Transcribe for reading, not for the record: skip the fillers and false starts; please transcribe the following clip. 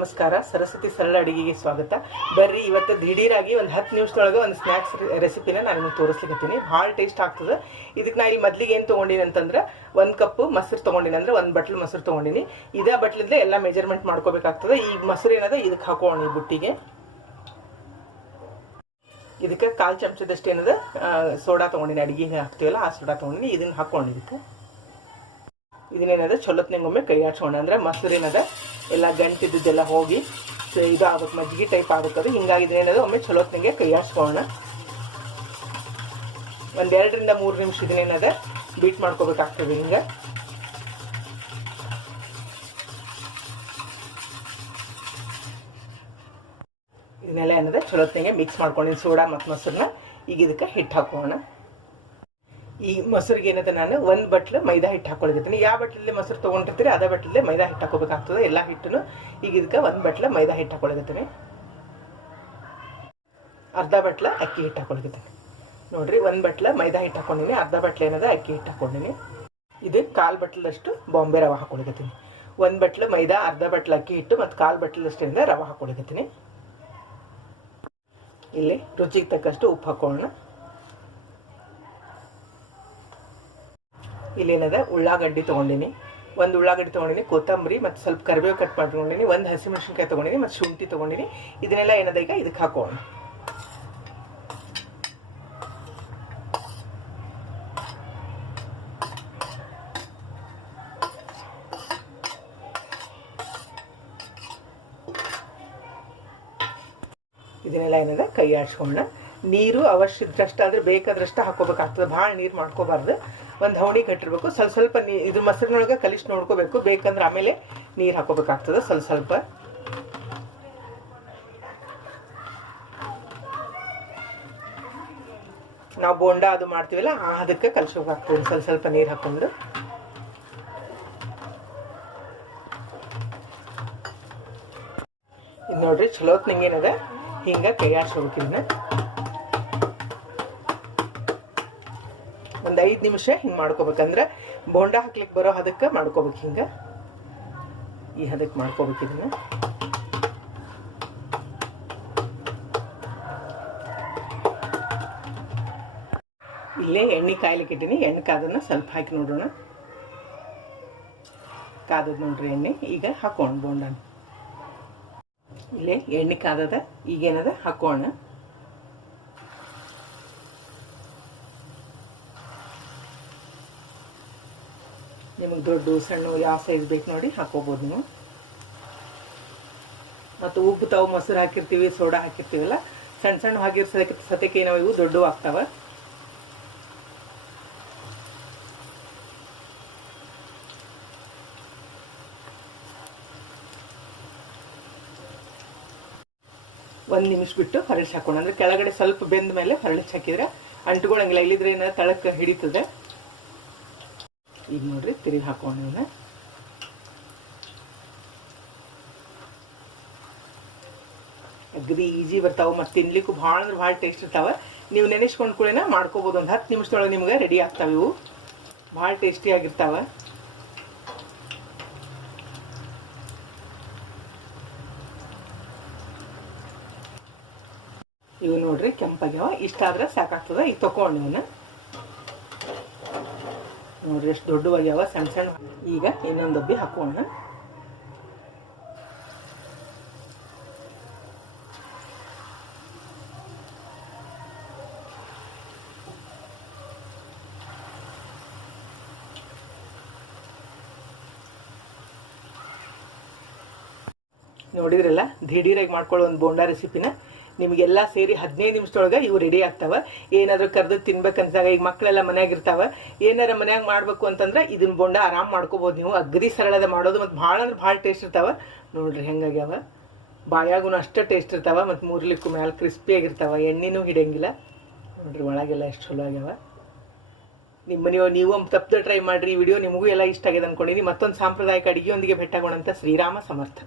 ನಮಸ್ಕಾರ. ಸರಸ್ವತಿ ಸರಳ ಅಡಿಗೆಗೆ ಸ್ವಾಗತ. ಬರ್ರಿ ಇವತ್ತು ದಿಢೀರಾಗಿ ಒಂದು 10 ನಿಮಿಷದೊಳಗೆ ಒಂದು ಸ್ನ್ಯಾಕ್ಸ್ ರೆಸಿಪಿನ ನಾನು ನಿಮಗೆ ತೋರಿಸ್ಲಿಕ್ಕತ್ತೀನಿ. ಭಾಳ ಟೇಸ್ಟ್ ಆಗ್ತದೆ. ಇದಕ್ಕೆ ನಾ ಇಲ್ಲಿ ಮೊದಲಿಗೆ ಏನು ತೊಗೊಂಡಿನಿ ಅಂತಂದ್ರೆ 1 ಕಪ್ ಮೊಸರು ತೊಗೊಂಡಿನಿ, ಅಂದ್ರೆ 1 ಬಟ್ಲು ಮೊಸರು ತೊಗೊಂಡಿನಿ. ಇದೇ ಬಟ್ಲಿಂದ ಎಲ್ಲ ಮೆಜರ್ಮೆಂಟ್ ಮಾಡ್ಕೋಬೇಕಾಗ್ತದೆ. ಈ ಮೊಸರು ಏನದ ಇದಕ್ಕೆ ಹಾಕೋಣ. ಈ ಬುಟ್ಟಿಗೆ ಇದಕ್ಕೆ 1/4 ಚಮಚದಷ್ಟು ಏನದ ಸೋಡಾ ತೊಗೊಂಡಿನಿ, ಅಡಿಗೆ ಹಾಕ್ತೀವಲ್ಲ ಆ ಸೋಡಾ ತೊಗೊಂಡಿನಿ. ಇದನ್ನು ಹಾಕೊಂಡು ಇದನ್ನೇನದ ಚಲೋತ್ನಂಗೊಮ್ಮೆ ಕೈ ಆಡ್ಸೋಣ. ಅಂದ್ರೆ ಮೊಸರು ಏನದ ಎಲ್ಲ ಗಂಟಿದ್ದೆಲ್ಲ ಹೋಗಿ ಇದು ಆಗ್ಬೇಕು, ಮಜ್ಜಿಗೆ ಟೈಪ್ ಆಗ್ಬೇಕದು. ಹಿಂಗಾಗಿ ಇದನ್ನೇನದ ಒಮ್ಮೆ ಚಲೋತ್ನಂಗೆ ಕೈ ಆಡ್ಸ್ಕೊಳ್ಳೋಣ. ಒಂದು 2 ರಿಂದ 3 ನಿಮಿಷ ಇದನ್ನೇನದ ಬೀಟ್ ಮಾಡ್ಕೋಬೇಕಾಗ್ತದೆ. ಹಿಂಗೆ ಇದನ್ನೆಲ್ಲ ಏನದ ಚಲೋತ್ನಂಗೆ ಮಿಕ್ಸ್ ಮಾಡ್ಕೊಂಡಿನಿ ಸೋಡಾ ಮತ್ತು ಮೊಸರನ್ನ. ಈಗ ಇದಕ್ಕೆ ಹಿಟ್ಟು ಹಾಕೋಣ. ಈ ಮೊಸರಿಗೆ ಏನದ ನಾನು 1 ಬಟ್ಲು ಮೈದಾ ಹಿಟ್ಟು ಹಾಕೊಳ್ತೀನಿ. ಯಾವ ಬಟ್ಲಲ್ಲಿ ಮೊಸರು ತೊಗೊಂಡಿರ್ತೀರಿ ಅದೇ ಬಟ್ಲಲ್ಲೇ ಮೈದಾ ಹಿಟ್ಟು ಹಾಕೋಬೇಕಾಗ್ತದೆ ಎಲ್ಲ ಹಿಟ್ಟನ್ನು. ಈಗ ಇದಕ್ಕೆ 1 ಬಟ್ಲು ಮೈದಾ ಹಿಟ್ಟು ಹಾಕೊಳ್ತೀನಿ. ಅರ್ಧ ಬಟ್ಲ ಅಕ್ಕಿ ಹಿಟ್ಟು ಹಾಕೊಳ್ತೀನಿ. ನೋಡ್ರಿ, 1 ಬಟ್ಲ ಮೈದಾ ಹಿಟ್ಟು ಹಾಕೊಂಡಿನಿ, ಅರ್ಧ ಬಟ್ಲ ಏನದ ಅಕ್ಕಿ ಹಿಟ್ಟು ಹಾಕೊಂಡಿನಿ. ಇದು 1/4 ಬಟ್ಲದಷ್ಟು ಬಾಂಬೆ ರವೆ ಹಾಕೊಳ್ತೀನಿ. 1 ಬಟ್ಲು ಮೈದಾ, ಅರ್ಧ ಬಟ್ಲ ಅಕ್ಕಿ ಹಿಟ್ಟು ಮತ್ತು 1/4 ಬಟ್ಲದಷ್ಟಿಂದ ರವೆ ಹಾಕೊಳ್ತೀನಿ. ಇಲ್ಲಿ ರುಚಿಗೆ ತಕ್ಕಷ್ಟು ಉಪ್ಪು ಹಾಕೊಳ್ಳೋಣ. ಇಲ್ಲೇನದ ಉಳ್ಳಾಗಡ್ಡಿ ತೊಗೊಂಡಿನಿ, 1 ಉಳ್ಳಾಗಡ್ಡಿ ತೊಗೊಂಡಿನಿ, ಕೊತ್ತಂಬರಿ ಮತ್ತು ಸ್ವಲ್ಪ ಕರಿಬೇವು ಕಟ್ ಮಾಡ್ಕೊಂಡಿನಿ, 1 ಹಸಿಮೆಣಸಿನ್ಕಾಯಿ ತೊಗೊಂಡಿನಿ ಮತ್ತು ಶುಂಠಿ ತೊಗೊಂಡಿನಿ. ಇದನ್ನೆಲ್ಲ ಏನದ ಈಗ ಇದಕ್ಕೆ ಹಾಕೋಣ. ಇದನ್ನೆಲ್ಲ ಏನದ ಕೈ ಆಡ್ಸ್ಕೊಳ್ಳೋಣ. ನೀರು ಅವಶ್ಯ ಇದ್ದಷ್ಟಾದ್ರೆ ಬೇಕಾದ್ರಷ್ಟು ಹಾಕೋಬೇಕಾಗ್ತದೆ. ಭಾಳ ನೀರು ಮಾಡ್ಕೋಬಾರ್ದು. ಒಂದು ಹವಣಿ ಕಟ್ಟಿರ್ಬೇಕು. ಸ್ವಲ್ಪ ಇದು ಮೊಸರಿನೊಳಗೆ ಕಲಿಸಿ ನೋಡ್ಕೋಬೇಕು. ಬೇಕಂದ್ರೆ ಆಮೇಲೆ ನೀರು ಹಾಕೋಬೇಕಾಗ್ತದೆ ಸ್ವಲ್ಪ. ನಾವು ಬೋಂಡ ಅದು ಮಾಡ್ತೀವಲ್ಲ ಅದಕ್ಕೆ ಕಲಿಸ್ಬೇಕಾಗ್ತದೆ ಸ್ವಲ್ಪ ನೀರು ಹಾಕೊಂಡು. ಇದು ನೋಡ್ರಿ, ಚಲೋತ್ ನಿಂಗೇನದ ಹಿಂಗೆ ಕೈ ಆಡ್ಸ್ಕೋಬೇಕು. ಇದನ್ನ ಒಂದು 5 ನಿಮಿಷ ಹಿಂಗೆ ಮಾಡ್ಕೋಬೇಕಂದ್ರೆ ಬೋಂಡ ಹಾಕ್ಲಿಕ್ಕೆ ಬರೋ ಹದಕ್ಕೆ ಮಾಡ್ಕೋಬೇಕು. ಹಿಂಗೆ ಈ ಹದಕ್ಕೆ ಮಾಡ್ಕೋಬೇಕು. ಇದನ್ನ ಇಲ್ಲೇ ಎಣ್ಣೆ ಕಾಯ್ಲಿಕ್ಕೆ ಇಟ್ಟೀನಿ. ಎಣ್ಣೆ ಕಾದನ್ನ ಸ್ವಲ್ಪ ಹಾಕಿ ನೋಡೋಣ. ಕಾದದ್ ನೋಡ್ರಿ ಎಣ್ಣೆ. ಈಗ ಹಾಕೋಣ ಬೋಂಡನ. ಇಲ್ಲೇ ಎಣ್ಣೆ ಕಾದದ. ಈಗೇನದ ಹಾಕೋಣ. ನಿಮಗೆ ದೊಡ್ಡ ಸಣ್ಣ ಯಾವ ಸೈಜ್ ಬೇಕು ನೋಡಿ ಹಾಕೋಬೋದು ನೀವು. ಮತ್ತು ಉಪ್ಪು ತಾವು ಮೊಸರು ಹಾಕಿರ್ತೀವಿ, ಸೋಡಾ ಹಾಕಿರ್ತೀವಲ್ಲ, ಸಣ್ಣ ಹಾಕಿರೋ ಸತಕ್ಕೆ ನಾವು ಇವು ದೊಡ್ಡವು ಆಗ್ತಾವ. ಒಂದು ನಿಮಿಷ ಬಿಟ್ಟು ಹರಳಿಸಿ ಹಾಕೋಣ. ಅಂದ್ರೆ ಕೆಳಗಡೆ ಸ್ವಲ್ಪ ಬೆಂದ ಮೇಲೆ ಹರಳಿಸಿ ಹಾಕಿದ್ರೆ ಅಂಟ್ಕೊಳಂಗಿಲ್ಲ, ಇಲ್ಲಿದ್ರೆ ಏನ ತಳಕ್ಕೆ ಹಿಡಿತದೆ. ಈಗ ನೋಡ್ರಿ, ತಿರುಗಿ ಹಾಕೋಣ. ಇವನ್ನ ಅಗದಿ ಈಜಿ ಬರ್ತಾವ ಮತ್ತು ತಿನ್ಲಿಕ್ಕೂ ಭಾಳ ಅಂದ್ರೆ ಭಾಳ ಟೇಸ್ಟ್ ಇರ್ತಾವ. ನೀವು ನೆನೆಸ್ಕೊಂಡು ಕೂಡ ಮಾಡ್ಕೋಬೋದು. ಒಂದು 10 ನಿಮಿಷದೊಳಗೆ ನಿಮ್ಗೆ ರೆಡಿ ಆಗ್ತಾವೆ. ಇವು ಭಾಳ ಟೇಸ್ಟಿ ಆಗಿರ್ತಾವ. ಇವು ನೋಡ್ರಿ ಕೆಂಪಾಗ್ಯಾವ. ಇಷ್ಟ ಆದ್ರೆ ಸಾಕಾಗ್ತದ. ಈಗ ತಗೊಂಡು ಇವನ್ನ ನೋಡ್ರಿ ಎಷ್ಟು ದೊಡ್ಡವಾಗ್ಯಾವ, ಸಣ್ಣ. ಈಗ ಇನ್ನೊಂದು ಡಬ್ಬಿ ಹಾಕೋಣ. ನೋಡಿದ್ರಲ್ಲ, ದಿಢೀರಾಗಿ ಮಾಡ್ಕೊಳ್ಳೋ ಒಂದು ಬೋಂಡಾ ರೆಸಿಪಿನ. ನಿಮಗೆಲ್ಲ ಸೇರಿ 15 ನಿಮಿಷದೊಳಗೆ ಇವು ರೆಡಿ ಆಗ್ತಾವ. ಏನಾದರೂ ಕರೆದು ತಿನ್ಬೇಕಂತಾಗ ಈಗ ಮಕ್ಕಳೆಲ್ಲ ಮನ್ಯಾಗ ಇರ್ತಾವ, ಏನಾರ ಮನ್ಯಾಗ ಮಾಡ್ಬೇಕು ಅಂತಂದ್ರೆ ಇದನ್ನ ಬೋಂಡ ಆರಾಮ್ ಮಾಡ್ಕೋಬೋದು ನೀವು. ಅಗದಿ ಸರಳದ ಮಾಡೋದು ಮತ್ತು ಭಾಳ ಅಂದ್ರೆ ಭಾಳ ಟೇಸ್ಟ್ ಇರ್ತಾವ. ನೋಡ್ರಿ ಹೆಂಗಾಗ್ಯಾವ. ಬಾಯಾಗೂ ಅಷ್ಟೇ ಟೇಸ್ಟ್ ಇರ್ತಾವ ಮತ್ತು ಮುರ್ಲಿಕ್ಕೂ ಮ್ಯಾಲೆ ಕ್ರಿಸ್ಪಿಯಾಗಿರ್ತಾವ. ಎಣ್ಣೆನೂ ಹಿಡಿಯಂಗಿಲ್ಲ. ನೋಡ್ರಿ ಒಳಗೆಲ್ಲ ಎಷ್ಟು ಚಲೋ ಆಗ್ಯಾವ. ನೀವು ತಪ್ಪದೆ ಟ್ರೈ ಮಾಡಿರಿ. ಈ ವಿಡಿಯೋ ನಿಮಗೂ ಎಲ್ಲ ಇಷ್ಟ ಆಗಿದೆ ಅನ್ಕೊಂಡಿನಿ. ಮತ್ತೊಂದು ಸಾಂಪ್ರದಾಯಿಕ ಅಡುಗೆಯೊಂದಿಗೆ ಭೇಟಿಯಾಗೋಣ. ಶ್ರೀರಾಮ ಸಮರ್ಥ.